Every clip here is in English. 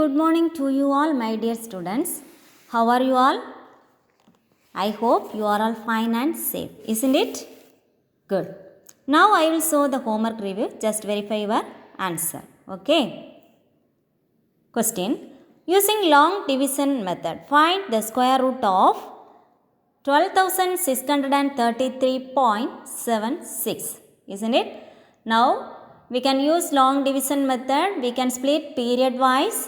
good morning to you all, my dear students. How are you all? I hope you are all fine and safe, isn't it? Good. Now I will show the homework review. Just verify your answer. Okay. Question. Using long division method, find the square root of 12,633.76. Isn't it? Now we can use long division method. We can split period wise.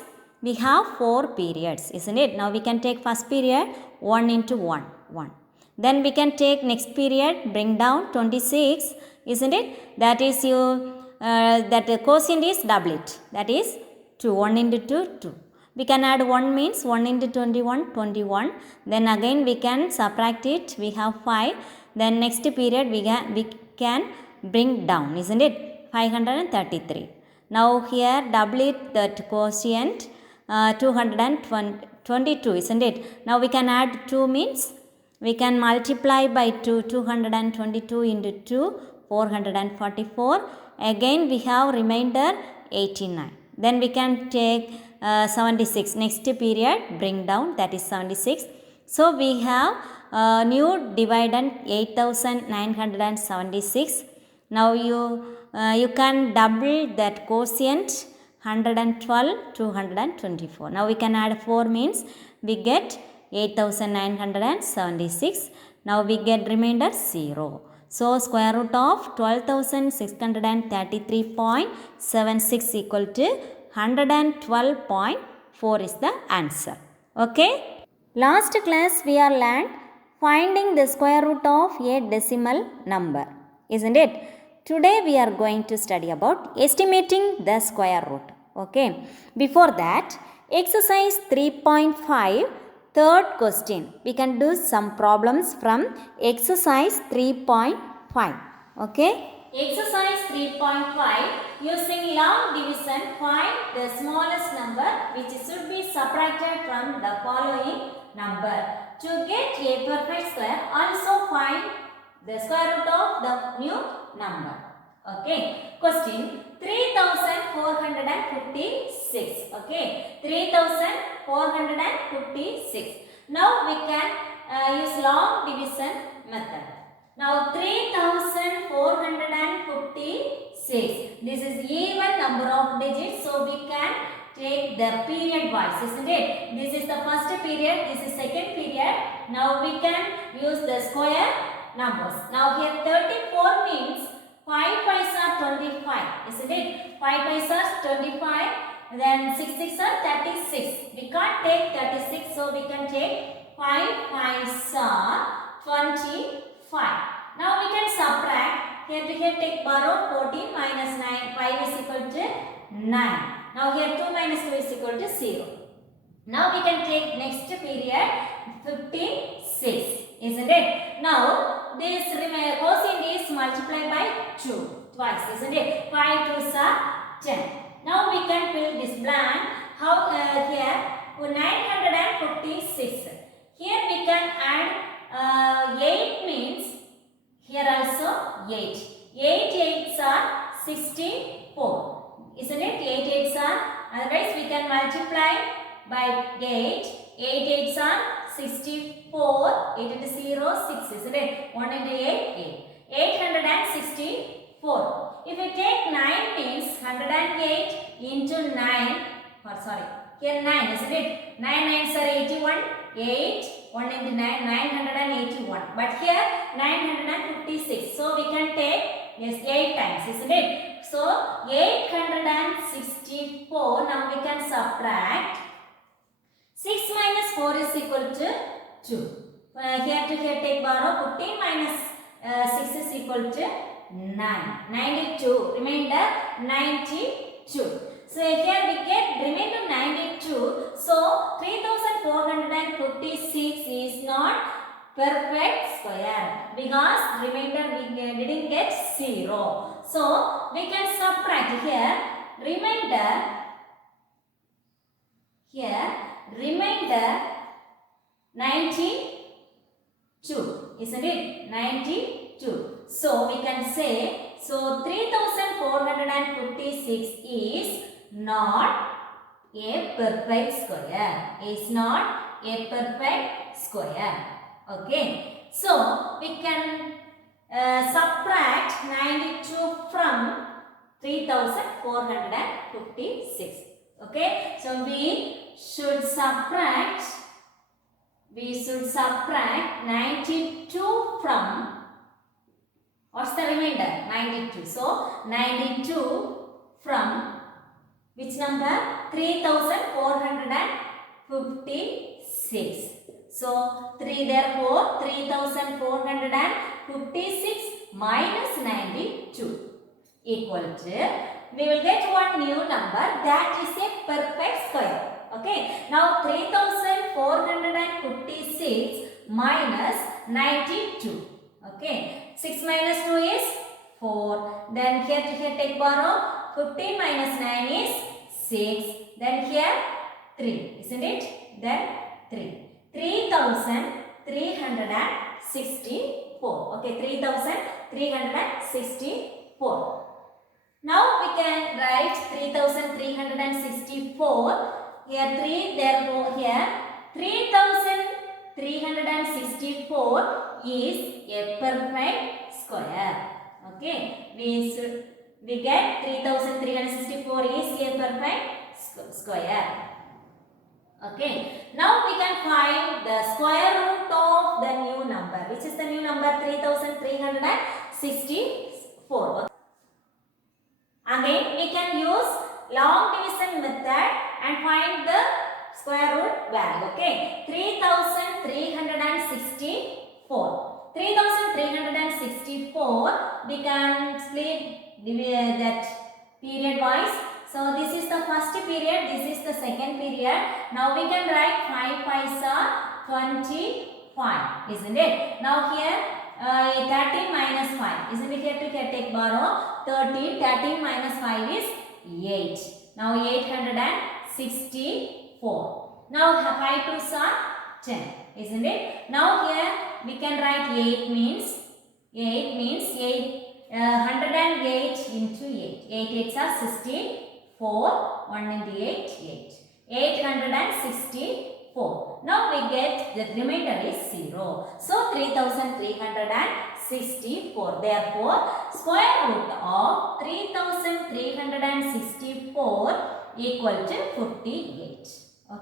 We have 4 periods, isn't it? Now we can take first period 1 into 1, 1. Then we can take next period, bring down 26, isn't it? That is that quotient is double it. That is 2, 1 into 2, 2. We can add 1 means 1 into 21, 21. Then again we can subtract it. We have 5. Then next period we can bring down, isn't it? 533. Now here double it that quotient 222, isn't it? Now we can add 2 means we can multiply by 2, 222 into 2, 444. Again we have remainder 89. Then we can take 76. Next period bring down, that is 76. So we have new dividend 8976. Now you can double that quotient 112, 224. Now we can add 4 means we get 8976. Now we get remainder 0. So square root of 12,633.76 equal to 112.4 is the answer. Okay. Last class we are learned finding the square root of a decimal number, isn't it? Today we are going to study about estimating the square root. Okay. Before that, exercise 3.5, third question. We can do some problems from exercise 3.5. Okay. Exercise 3.5, using long division, find the smallest number which should be subtracted from the following number. To get a perfect square, also find the square root of the new number. Okay. Question 3456. Okay. 3456. Now we can use long division method. Now 3456. This is even number of digits, so we can take the period wise, isn't it? This is the first period, this is second period. Now we can use the square numbers. Now here 34 means 5 5s are 25, isn't it? 5 5s are 25, then 6 6 are 36. We can't take 36, so we can take 5 5s are 25. Now we can subtract. Here to here take borrow 14 minus 9. 5 is equal to 9. Now here 2 minus 2 is equal to 0. Now we can take next period 56. Isn't it? Now this quotient is multiplied by 2 twice. Isn't it? 5 2s are 10. Now we can fill this blank. How here 956. Here we can add 8 means here also 8. 8 8s are 64. Isn't it? 8 8s are, otherwise we can multiply by 8. 8 8s are 64. 8 into 0, 6, isn't it? 1 into 8, 8. 864. If you take 9 means 108 into 9, or sorry, here 9, isn't it? 9 9s are 81. 8, 1 into 9, 981. But here 956. So we can take, yes, 8 times, isn't it? So 864. Now we can subtract. 6 minus 4 is equal to 2. Here to here take borrow. 15 minus 6 is equal to 9. 92. Remainder 92. So here we get remainder 92. So 3456 is not perfect square because remainder we didn't get 0. So we can subtract here remainder 92, isn't it? 92. So we can say, so 3456 is not a perfect square. Is not a perfect square. Okay. So we can subtract 92 from 3456. Okay. So we should subtract 92 from, what's the remainder? 92. So 92 from which number? 3456. So therefore 3456 minus 92 equal to, we will get one new number, that is a perfect square. Okay. Now 3456 minus 92. Okay. 6 minus 2 is 4. Then here to here take borrow. 15 minus 9 is 6. Then here 3. Isn't it? Then 3. 3364. Okay. 3364. Now we can write 3364. Here 3, therefore here 3364 is a perfect square. Okay. We get 3364 is a perfect square. Okay. Now we can find the square root of the new number. Which is the new number? 3364. Again, we can use long division method and find the square root value. Okay. 3364. 3364 we can split that period wise. So this is the first period, this is the second period. Now we can write 5 5s are 25, isn't it? Now here 13 minus 5, isn't it? Here to take borrow 13. 13 minus 5 is 8. Now 864. Now 5 2s are 10, isn't it? Now here we can write 8 means 108 into 8. 8 8s are 64. 1 into 8, 8. 864. Now we get the remainder is 0. So 3364. Therefore, square root of 3364 equal to 48.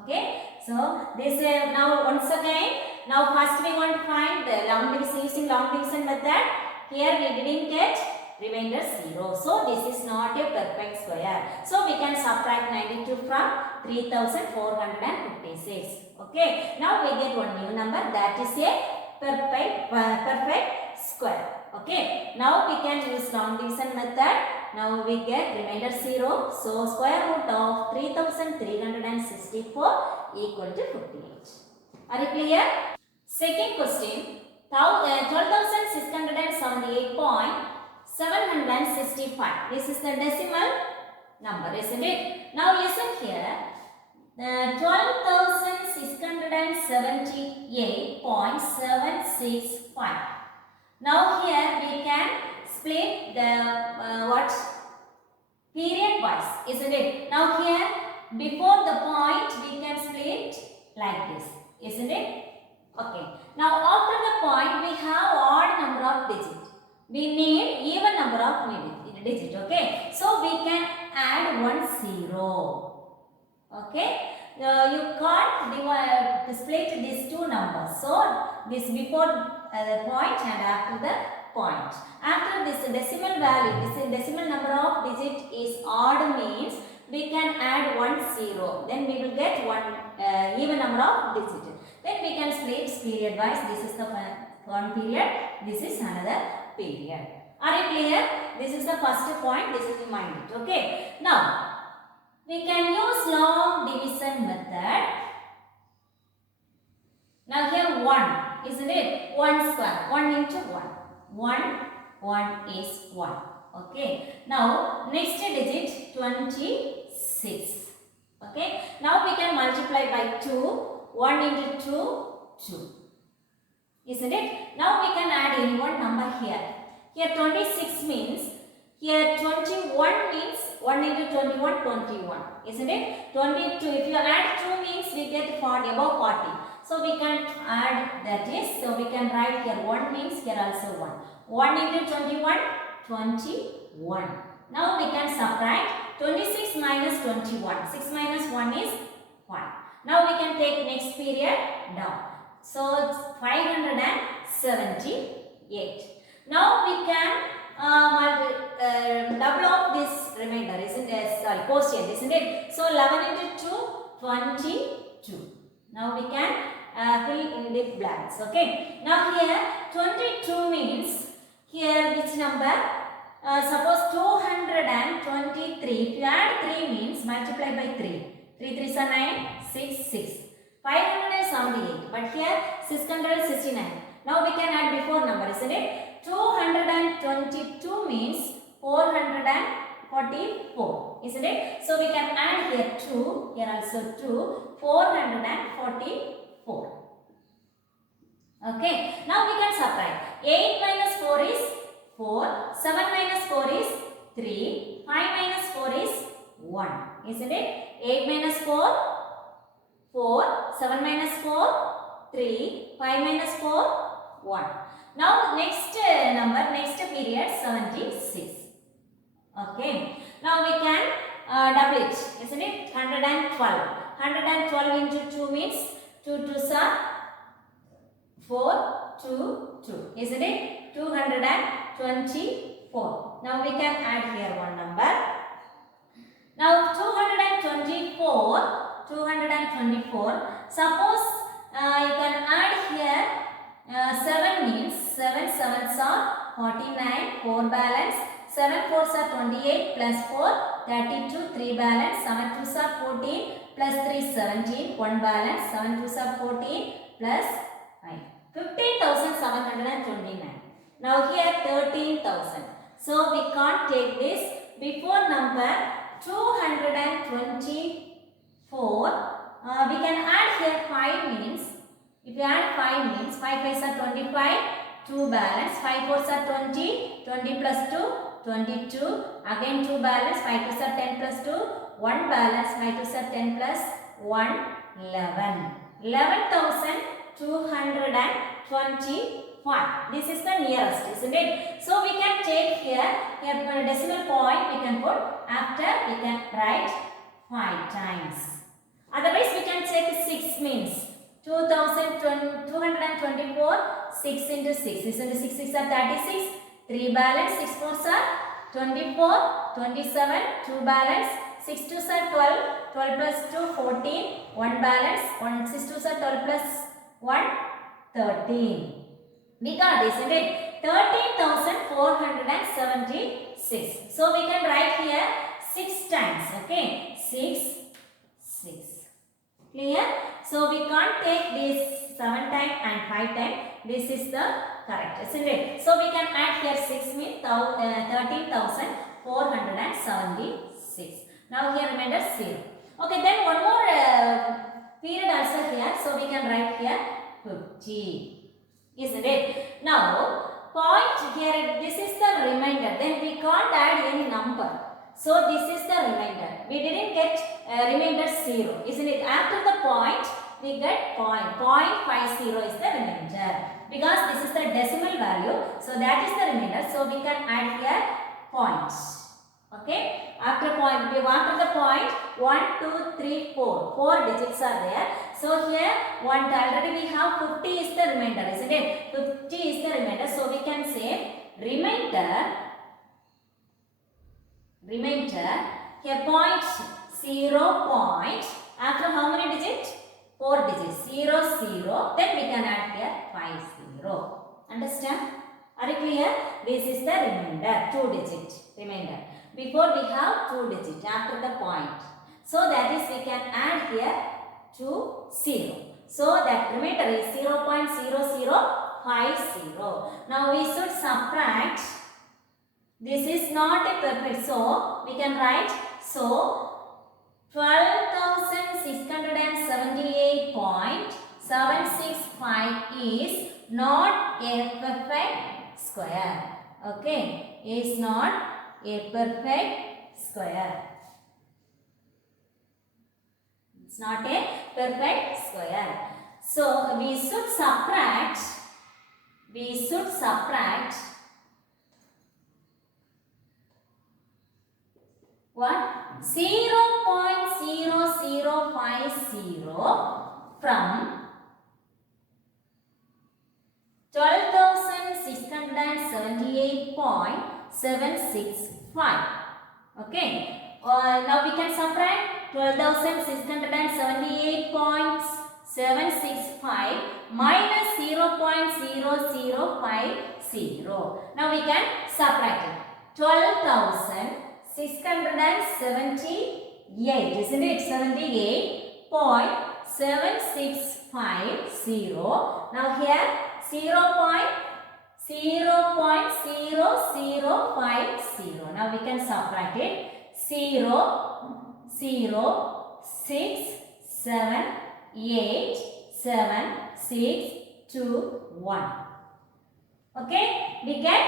Okay. So this now once again. Now first we want to find the long division using long division method. Here we didn't get remainder 0. So this is not a perfect square. So we can subtract 92 from 3456. Okay. Now we get one new number, that is a perfect square. Okay. Now we can use long division method. Now we get remainder 0. So square root of 3364 equal to 48. Are you clear? Second question. 12,678.765. This is the decimal number, isn't it? Now listen here. 12,678.765. Now here we can split the period wise, isn't it? Now here before the point we can split like this, isn't it? Okay. Now after the point we have odd number of digits. We need even number of digits. Okay. So we can add 1 0. Okay. You can't split these two numbers. So this before the point and after the point. After this decimal value, this decimal number of digit is odd means we can add 1 0. Then we will get one even number of digits. Then we can split period wise. This is the one period. This is another period. Are you clear? This is the first point. This is reminded. Okay. Now we can use long division method. Now here 1, isn't it? 1 square. 1 into 1. 1 is 1. Okay. Now next digit 26. Okay. Now we can multiply by 2. 1 into 2, 2. Isn't it? Now we can add any one number here. Here 26 means, here 21 means 1 into 21, 21. Isn't it? 22. If you add 2 means we get 40, above 40. So we can add that is. So we can write here 1 means here also 1. 1 into 21, 21. Now we can subtract 26 minus 21. 6 minus 1 is 5. Now we can take next period down. So it's 578. Now we can double of this remainder, isn't it? Sorry, quotient, isn't it? So 11 into 2, 22. Now we can fill in the blanks. Okay. Now here 22 means here which number? Suppose 223. If you add 3 means multiply by 3. 3 3s are 9, 6, 6. 578. But here 669. Now we can add before number, isn't it? 222 means 444, isn't it? So we can add here 2, here also 2, 444. Okay, now we can subtract. 8 minus 4 is 4, 7 minus 4 is 3, 5 minus 4 is 1, isn't it? 8 minus 4, 4, 7 minus 4, 3, 5 minus 4, 1. Now next number, next period 76. Okay. Now we can double it, isn't it? 112. 112 into 2 means 2 2s are 4, 2, 2. Isn't it? 224. Now we can add here one number. Now 224. Suppose you can add here 7 means 7 7s are 49, 4 balance, 7 4s are 28 plus 4, 32, 3 balance, 7 2s are 14 plus 3 17, 1 balance, 7 2s are 14 plus 5. 15,729. Now here 13,000. So we can't take this before number 224. We can add here 5 means. If you add 5 means 5 5s are 25, 2 balance, 5 4s are 20, 20 plus 2, 22, again 2 balance, 5 2s are 10 plus 2, 1 balance, 5 2s are 10 plus 1, 11. 11,225. This is the nearest, isn't it? So we can take here decimal point we can put, after we can write 5 times. Otherwise we can take 6 means 2,224, 6 into 6. Isn't it? 6 6 are 36, 3 balance, 6 4s are 24, 27, 2 balance, 6 2s are 12, 12 plus 2, 14, 1 balance, 1 6 2s are 12 plus 1, 13. We got, isn't it? 13,476. So we can write here 6 times. Okay, 6, 6. Clear? So we can't take this 7 times and 5 times. This is the correct, isn't it? So we can add here 6 means 13,476. Now here remainder 0. Okay, then one more period also here. So we can write here 50. Isn't it? Now point here, this is the remainder. Then we can't add any number. So this is the remainder. We didn't get remainder 0. Isn't it? After the point we get point. 0.50 is the remainder. Because this is the decimal value. So that is the remainder. So we can add here points. Okay. After the point 1, 2, 3, 4. 4 digits are there. So here already we have 50 is the remainder, isn't it? 50 is the remainder. So we can say remainder here point 0 point after how many digits? 4 digits. 0 0. Then we can add here 50. Understand? Are you clear? This is the remainder, 2 digit remainder. Before we have 2 digits after the point. So that is we can add here to 0. So that remainder is 0.0050. Now we should subtract. This is not a perfect. So we can write. So 12,678.765 is not a perfect square. Okay. Is not a perfect square. It's not a perfect square. So we should subtract what? 0.0050 from 12,678.765. Okay. Now we can subtract 12,678.765 minus 0.0050. Now we can subtract it. 12,678, isn't it? 78.7650. Now here 0.0050. Now we can subtract it. 0, 0, 6, 7, 8, 7, 6, 2, 1. Okay, we get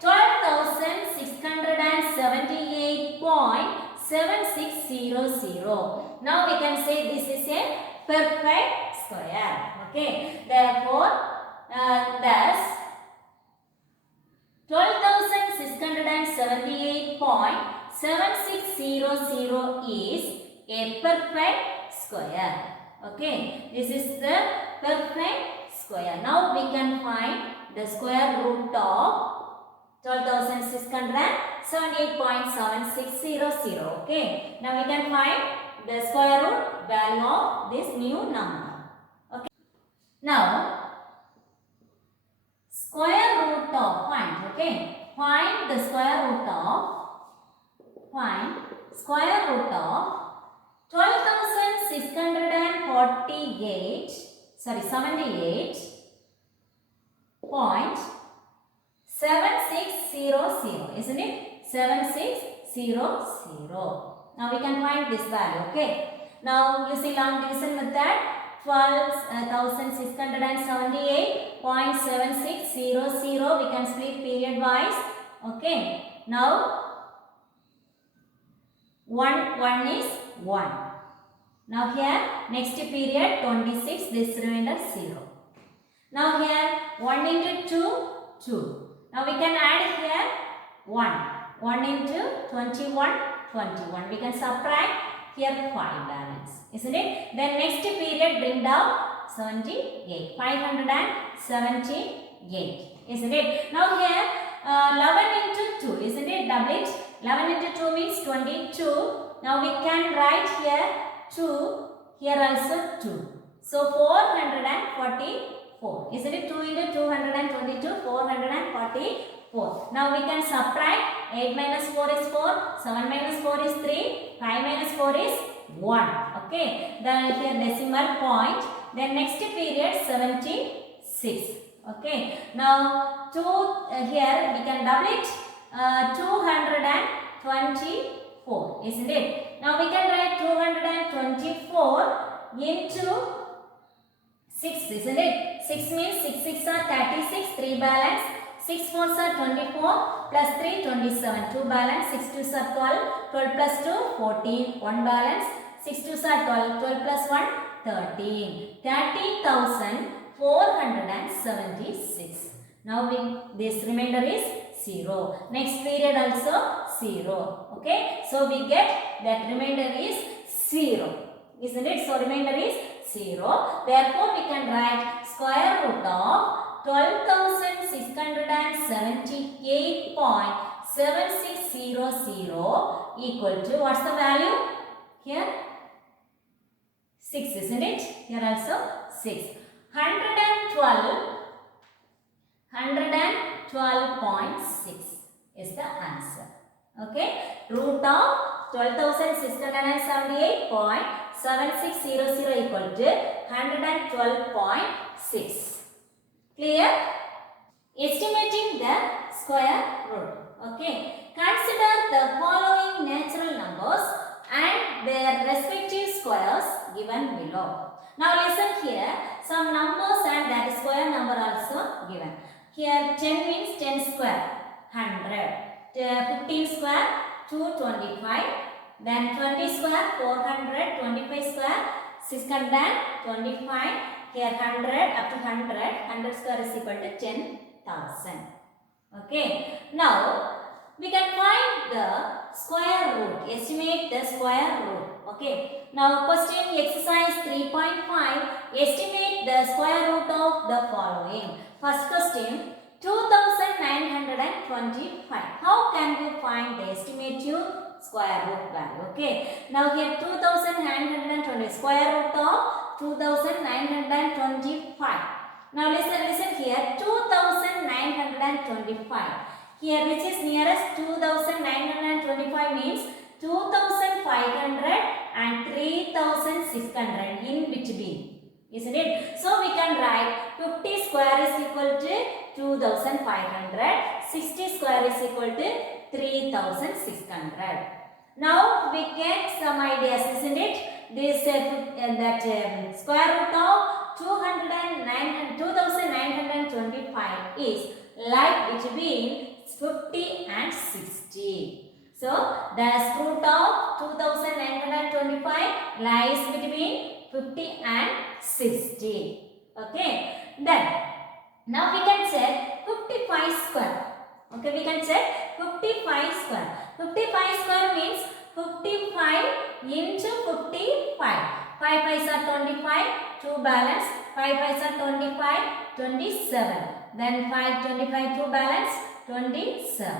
12,678.7600. Now we can say this is a perfect square. Okay, therefore, thus 12,678.7600 is a perfect square. Okay, this is the perfect square. Now we can find the square root of 12,678.7600. Okay, now we can find the square root value of this new number. Okay, now square root of find the square root of 78.7600, isn't it? 7600. Now we can find this value. Okay, now using long division method, 12,678.7600 we can split period wise. Okay, now 1 is 1. Now here next period 26, this remainder 0. Now here 1 into 2, 2. Now we can add here 1. 1 into 21, 21. We can subtract here 5 balance, isn't it? Then next period bring down 78. 578, isn't it? Now here 11 into 2, isn't it? Double it. 11 into 2 means 22. Now we can write here 2, here also 2. So 444. Isn't it? 2 into 222, 444. Now we can subtract. 8 minus 4 is 4, 7 minus 4 is 3, 5 minus 4 is 1. Okay. Then here decimal point. Then next period 76. Okay. Now here we can double it. 224, isn't it? Now we can write 224 into 6, isn't it? 6 means 6 6 are 36, 3 balance. 6 4s are 24, plus 3 27, 2 balance. 6 2s are 12, 12 plus 2 14, 1 balance. 6 2s are 12, 12 plus 1 13. 13,476. Now this remainder is 0. Next period also 0. Okay. So we get that remainder is 0. Isn't it? So remainder is 0. Therefore we can write square root of 12,678.7600 equal to, what's the value? Here 6, isn't it? Here also 6. 112.6 is the answer. Okay. Root of 12,678.7600 equal to 112.6. Clear? Estimating the square root. Okay. Consider the following natural numbers and their respective squares given below. Now listen here. Some numbers and that square number also given. Here 10 means 10 square, 100. 15 square, 225. Then 20 square 400, 25 square 625. Here 100 up to 100 square is equal to 10,000. Okay. Now we can find the square root. Estimate the square root. Okay. Now question exercise 3.5. Estimate the square root of the following. First question 2925. How can we find the estimative square root value? Okay. Now here 2920 square root of 2925. Now listen here 2925. Here which is nearest 2925 means 2500 and 3600 in between. Isn't it? So we can write 50 square is equal to 2500. 60 square is equal to 3600. Now we get some ideas, isn't it? This square root of 2925 is like between 50 and 60. So the root of 2925 lies between 50 and 60. Okay. Then now we can check 55 square. Okay, we can check 55 square. 55 square means 55 into 55. 5 5s are 25, 2 balance, 5 5s are 25, 27. Then 5, 25, 2 balance, 27.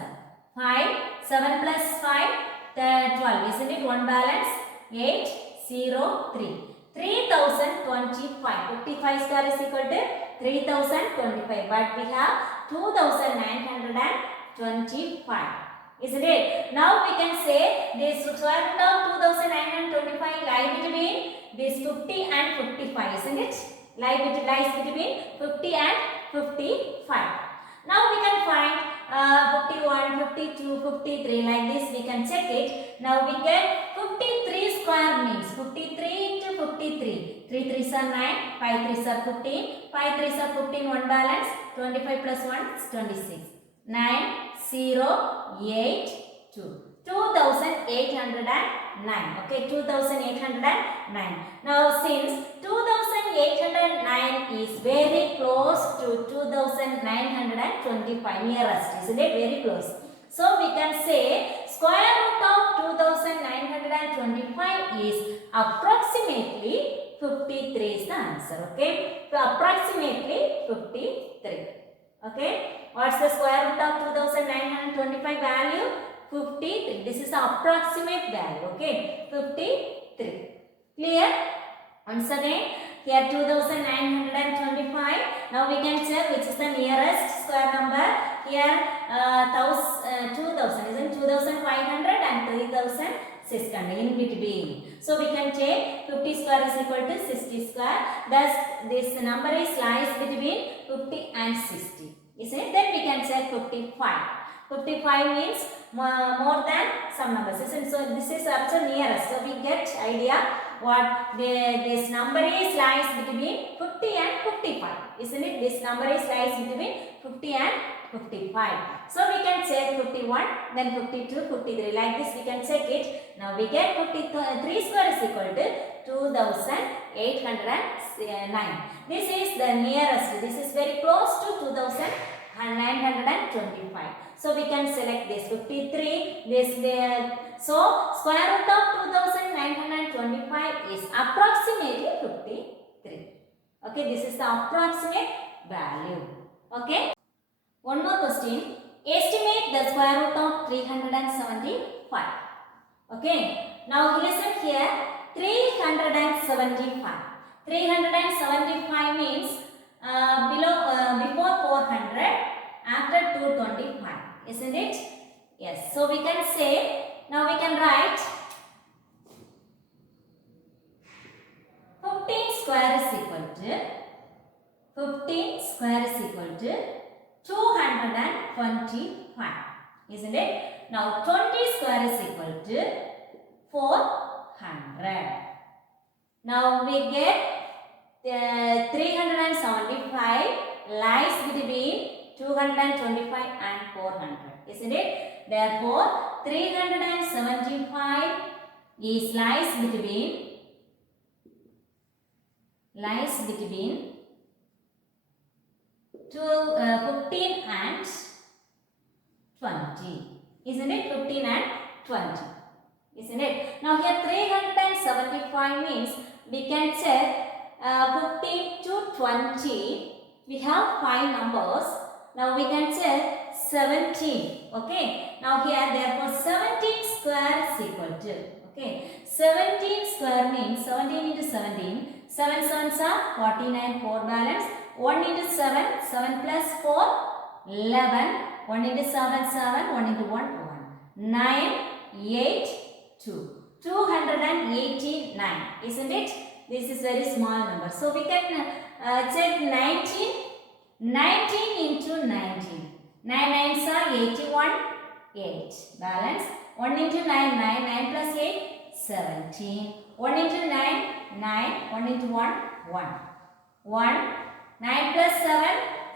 5, 7 plus 5, 12. Isn't it? 1 balance, 8, 0, 3. 3025. 55 square is equal to 3025. But we have 2925. Isn't it? Now we can say this square root of 2925 lie between this 50 and 55. Isn't it? Lies between 50 and 55. Now we can find 51, 52, 53 like this. We can check it. Now we get 53 square means 53 into 53. 3 3s are 9, 5 3s are 15, 5 3s are 15, 1 balance, 25 plus 1 is 26. 9, 0, 8, 2. 2809. Okay, 2809. Now since 2809 is very close to 2925, nearest, isn't it? Very close. So we can say square root of 2925 is approximately 53 is the answer. Okay, so approximately 53. Okay, what's the square root of 2925 value? 53. This is the approximate value. Okay, 53. Clear? Once again, here 2925. Now we can check which is the nearest square number. Here 2000 isn't 2500 and 3600 in between. So we can take 50 square is equal to 60 square. Thus this number is lies between 50 and 60. Isn't it? Then we can check 55. 55 means more than some numbers. Isn't? So this is also nearest. So we get idea what this number is lies between 50 and 55. Isn't it? This number is lies between 50 and 55. So we can check 51, then 52, 53. Like this we can check it. Now we get 53 square is equal to 2809. This is the nearest. This is very close to 2925. So we can select this 53. So square root of 2925 is approximately 53. Okay, this is the approximate value. Okay. One more question. Estimate the square root of 375. Okay. Now listen here. 375. 375 means before 400, after 225. Isn't it? Yes. So we can say. Now we can write 15 square is equal to 225. Isn't it? Now 20 square is equal to 400. Now we get 375 lies between 225 and 400. Isn't it? Therefore, 375 is lies between 15 and 20. Isn't it? 15 and 20. Isn't it? Now here 375 means we can check 15 to 20. We have 5 numbers. Now we can check 17. Okay. Now here therefore 17 square is equal to. Okay. 17 square means 17 into 17. 7 sevens are 49, 4 balance. 1 into 7, 7 plus 4, 11. 1 into 7, 7. 1 into 1, 1. 9, 8, 2. 289. Isn't it? This is very small number. So we can check 19. 19 into 19. 9 nines are 81. 8. Balance. 1 into 9, 9. 9 plus 8, 17. 1 into 9, 9. 1 into 1, 1. 1. 9 plus 7,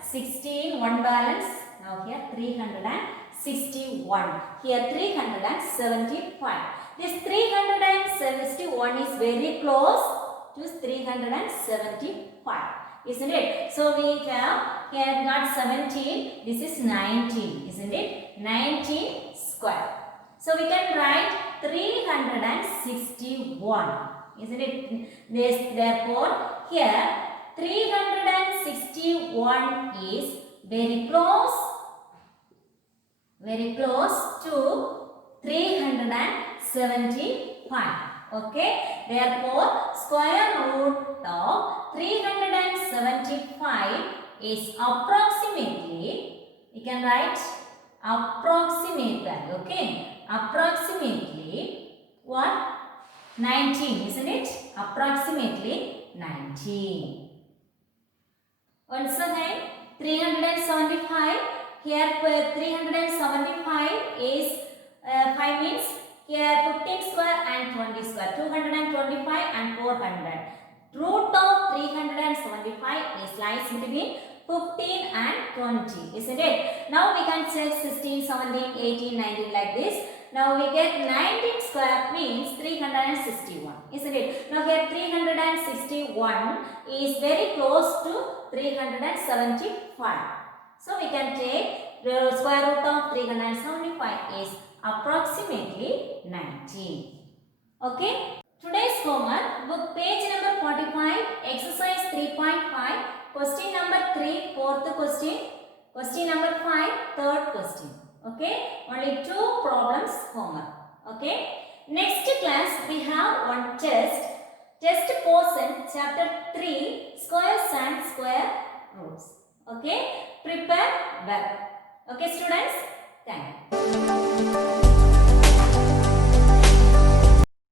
16. 1 balance. Now here 361. Here 375. This 371 is very close to 375. Isn't it? So we have here got 17. This is 19. Isn't it? 19 square. So we can write 361. Isn't it? Therefore, here 361 is very close to 375. Okay. Therefore, square root of 375 is approximately, we can write approximate value. Okay. Approximately what? 19. Isn't it? Approximately 19. Once again, 375. Here 375 is 5 means here 15 square and 20 square. 225 and 400. Root of 375 is lies between 15 and 20. Isn't it? Now we can check 16, 17, 18, 19 like this. Now we get 19 square means 361. Isn't it? Now here 361 is very close to 375. So we can take the square root of 375 is approximately 19. Okay. Today's homework, book page number 45, exercise 3.5, question number 3, fourth question, question number 5, third question. Okay. Only 2 problems homework. Okay. Next class we have one test. Test portion chapter 3, squares and square roots. Okay. Prepare well. Okay students. Thank you.